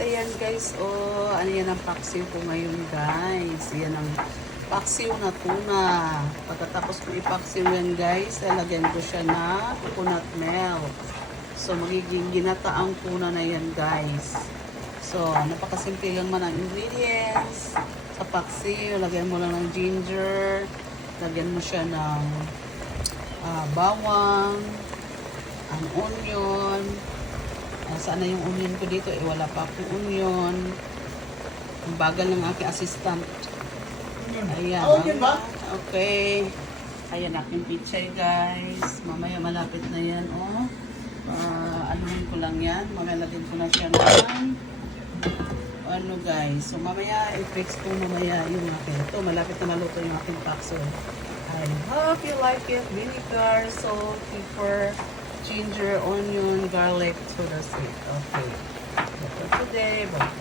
ayan guys, oh, ano yan ang paksiw ko ngayon guys. Yan ang paksiw na tuna. Pagkatapos ko ipaksiw yan guys, lalagyan ko siya na coconut milk. So, magiging ginataang tuna na yan guys. So, napakasimple lang man ang ingredients. Sa paksiw, lagyan mo lang ng ginger. Lagyan mo siya ng bawang, ang onion. Saan na yung onion ko dito? Wala pa akong onion. Ang bagal ng aking assistant. Ayan. Okay ba? Okay. Ayan aking pichay guys. Mamaya malapit na yan. Oh. Anuhin ko lang yan. Mamaya lagyan ko na siya ng ano guys. So mamaya i-fix ko mamaya yung aking. Ito malapit na maluto yung aking pakso. I hope you like it. Vinegar, salt, pepper, ginger, onion, garlic to the sweet. Okay. That's for today. Bye.